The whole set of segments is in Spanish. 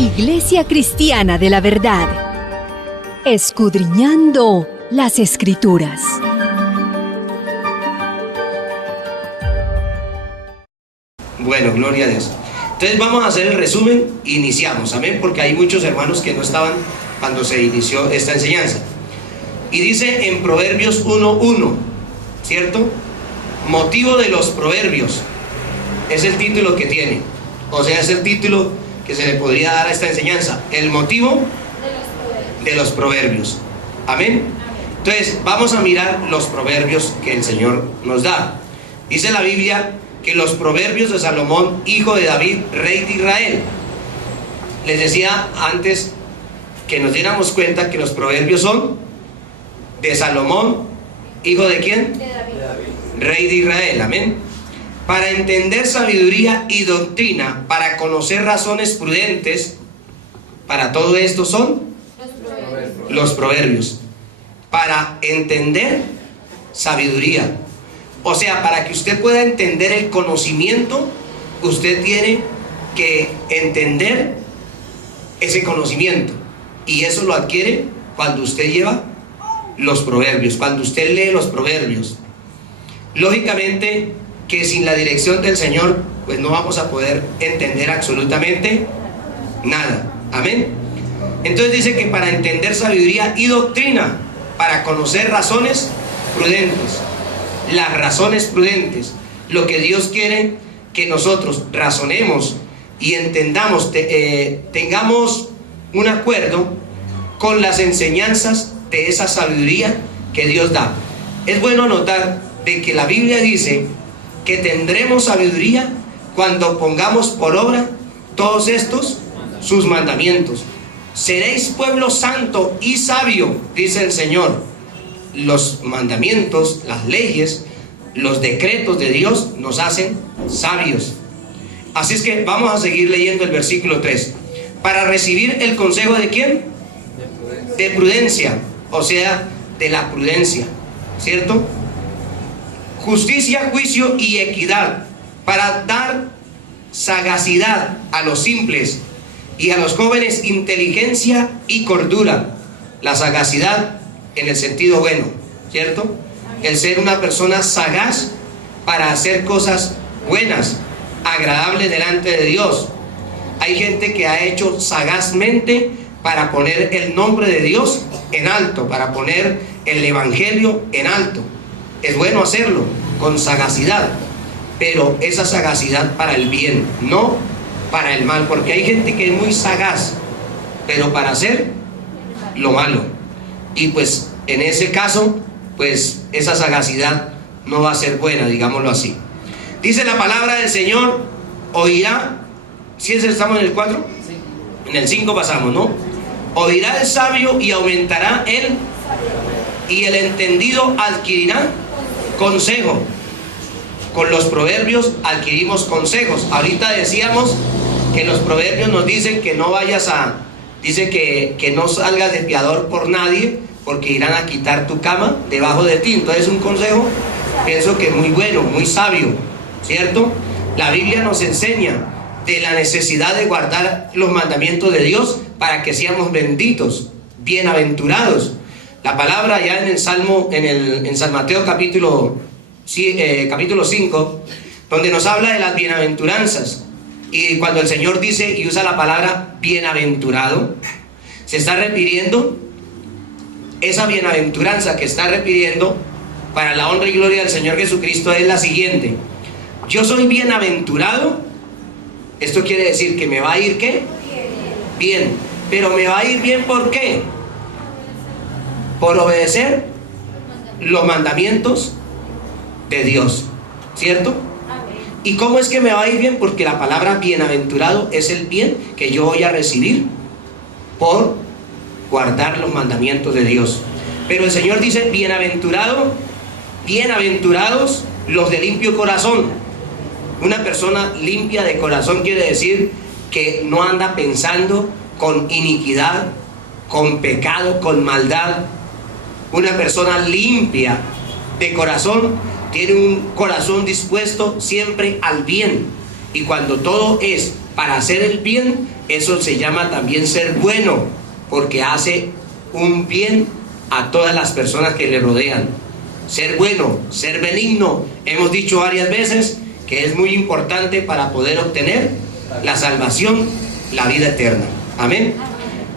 Iglesia Cristiana de la Verdad, escudriñando las Escrituras. Bueno, gloria a Dios. Entonces vamos a hacer el resumen e iniciamos, amén, porque hay muchos hermanos que no estaban cuando se inició esta enseñanza. Y dice en Proverbios 1:1, ¿cierto? Motivo de los proverbios, es el título que tiene, o sea, es el título que se le podría dar a esta enseñanza, el motivo de los proverbios, amén. Entonces vamos a mirar los proverbios que el Señor nos da. Dice la Biblia que los proverbios de Salomón, hijo de David, rey de Israel. Les decía antes que nos diéramos cuenta que los proverbios son de Salomón, hijo de ¿quién? De David. Rey de Israel, amén. Para entender sabiduría y doctrina, para conocer razones prudentes, para todo esto son los proverbios. Para entender sabiduría. O sea, para que usted pueda entender el conocimiento, usted tiene que entender ese conocimiento. Y eso lo adquiere cuando usted lleva los proverbios, cuando usted lee los proverbios. Lógicamente que sin la dirección del Señor, pues no vamos a poder entender absolutamente nada. Amén. Entonces dice que para entender sabiduría y doctrina, para conocer razones prudentes. Las razones prudentes, lo que Dios quiere que nosotros razonemos y entendamos, tengamos un acuerdo con las enseñanzas de esa sabiduría que Dios da. Es bueno notar de que la Biblia dice que tendremos sabiduría cuando pongamos por obra todos estos sus mandamientos. Seréis pueblo santo y sabio, dice el Señor. Los mandamientos, las leyes, los decretos de Dios nos hacen sabios. Así es que vamos a seguir leyendo el versículo 3. Para recibir el consejo de ¿quién? De prudencia, o sea, de la prudencia, ¿cierto? Justicia, juicio y equidad, para dar sagacidad a los simples y a los jóvenes inteligencia y cordura. La sagacidad en el sentido bueno, ¿cierto? El ser una persona sagaz para hacer cosas buenas, agradables delante de Dios. Hay gente que ha hecho sagazmente para poner el nombre de Dios en alto, para poner el evangelio en alto. Es bueno hacerlo con sagacidad, pero esa sagacidad para el bien, no para el mal, porque hay gente que es muy sagaz, pero para hacer lo malo. Y pues en ese caso, pues esa sagacidad no va a ser buena, digámoslo así. Dice la palabra del Señor, oirá, ¿sí estamos en el 4? Sí. En el 5 pasamos, ¿no? Oirá el sabio y aumentará él, y el entendido adquirirá consejo. Con los proverbios adquirimos consejos. Ahorita decíamos que los proverbios nos dicen que no vayas a... Dice que no salgas de fiador por nadie, porque irán a quitar tu cama debajo de ti. Entonces un consejo, pienso que es muy bueno, muy sabio, ¿cierto? La Biblia nos enseña de la necesidad de guardar los mandamientos de Dios para que seamos benditos, bienaventurados. La palabra ya en el Salmo, en San Mateo capítulo 5, donde nos habla de las bienaventuranzas. Y cuando el Señor dice y usa la palabra bienaventurado, se está refiriendo, esa bienaventuranza que está refiriendo para la honra y gloria del Señor Jesucristo es la siguiente: yo soy bienaventurado. Esto quiere decir que me va a ir ¿qué? Bien. Pero me va a ir bien ¿por qué? Por obedecer los mandamientos de Dios, ¿cierto? ¿Y cómo es que me va a ir bien? Porque la palabra bienaventurado es el bien que yo voy a recibir por guardar los mandamientos de Dios. Pero el Señor dice, bienaventurados los de limpio corazón. Una persona limpia de corazón quiere decir que no anda pensando con iniquidad, con pecado, con maldad. Una persona limpia de corazón tiene un corazón dispuesto siempre al bien. Y cuando todo es para hacer el bien, eso se llama también ser bueno, porque hace un bien a todas las personas que le rodean. Ser bueno, ser benigno, hemos dicho varias veces que es muy importante para poder obtener la salvación, la vida eterna. Amén.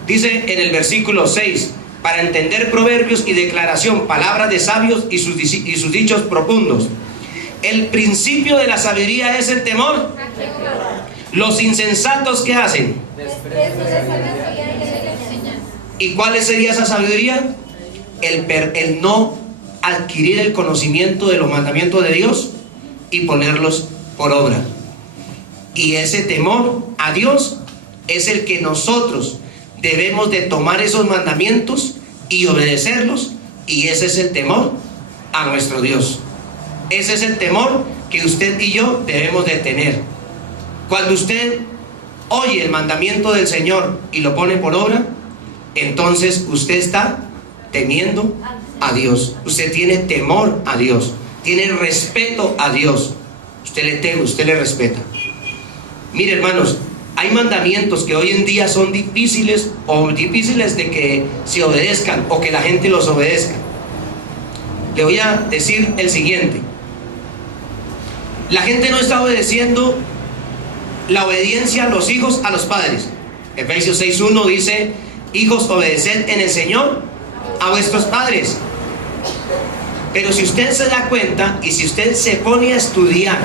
Dice en el versículo 6, para entender proverbios y declaración, palabras de sabios y sus dichos profundos. El principio de la sabiduría es el temor. Los insensatos, ¿qué hacen? ¿Y cuál sería esa sabiduría? El no adquirir el conocimiento de los mandamientos de Dios y ponerlos por obra. Y ese temor a Dios es el que nosotros debemos de tomar esos mandamientos y obedecerlos, y ese es el temor a nuestro Dios. Ese es el temor que usted y yo debemos de tener. Cuando usted oye el mandamiento del Señor y lo pone por obra, entonces usted está temiendo a Dios. Usted tiene temor a Dios, tiene respeto a Dios. Usted le teme, usted le respeta. Mire, hermanos, hay mandamientos que hoy en día son difíciles de que se obedezcan o que la gente los obedezca. Le voy a decir el siguiente: la gente no está obedeciendo la obediencia a los hijos a los padres. Efesios 6:1 dice: hijos, obedeced en el Señor a vuestros padres. Pero si usted se da cuenta y si usted se pone a estudiar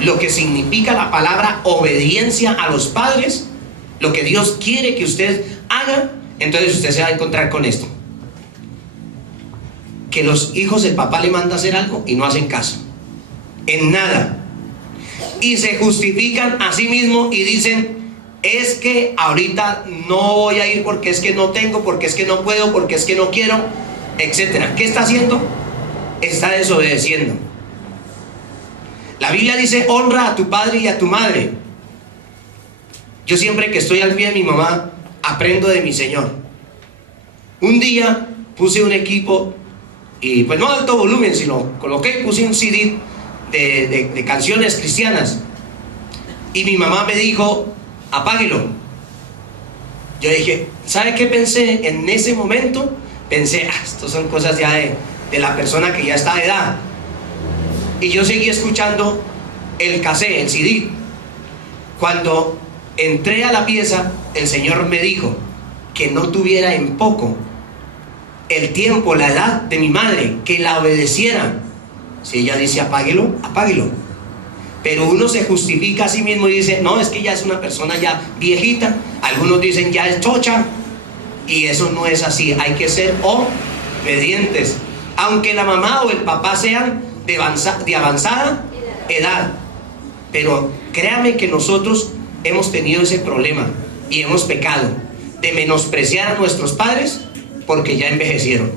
lo que significa la palabra obediencia a los padres, lo que Dios quiere que usted haga, entonces usted se va a encontrar con esto: que los hijos, el papá le manda a hacer algo y no hacen caso en nada, y se justifican a sí mismos y dicen: es que ahorita no voy a ir porque es que no tengo, porque es que no puedo, porque es que no quiero, etcétera. ¿Qué está haciendo? Está desobedeciendo. La Biblia dice: honra a tu padre y a tu madre. Yo siempre que estoy al pie de mi mamá, aprendo de mi Señor. Un día puse un equipo, y pues no a alto volumen, sino coloqué, puse un CD de canciones cristianas, y mi mamá me dijo: apáguelo. Yo dije, ¿sabe qué pensé en ese momento? Pensé: estas son cosas ya de la persona que ya está de edad. Y yo seguí escuchando el cassette, el CD. Cuando entré a la pieza, el Señor me dijo que no tuviera en poco el tiempo, la edad de mi madre, que la obedeciera. Si ella dice apáguelo, apáguelo. Pero uno se justifica a sí mismo y dice: no, es que ya es una persona ya viejita. Algunos dicen ya es chocha. Y eso no es así. Hay que ser obedientes, aunque la mamá o el papá sean de avanzada edad. Pero créame que nosotros hemos tenido ese problema y hemos pecado de menospreciar a nuestros padres porque ya envejecieron,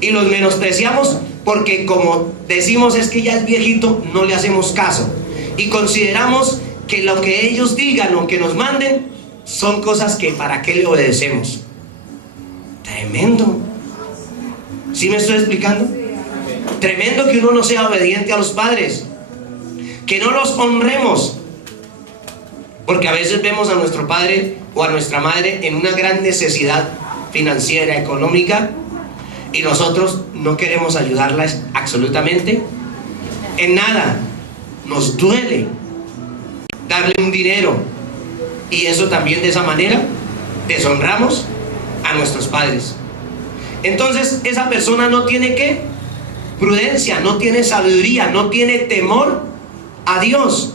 y los menospreciamos porque, como decimos, es que ya es viejito, no le hacemos caso, y consideramos que lo que ellos digan o que nos manden son cosas que para qué le obedecemos. Tremendo. ¿Sí me estoy explicando? Tremendo que uno no sea obediente a los padres, que no los honremos, porque a veces vemos a nuestro padre o a nuestra madre en una gran necesidad financiera, económica, y nosotros no queremos ayudarlas absolutamente en nada. Nos duele darle un dinero, y eso también, de esa manera deshonramos a nuestros padres. Entonces esa persona no tiene ¿qué? Prudencia, no tiene sabiduría, no tiene temor a Dios.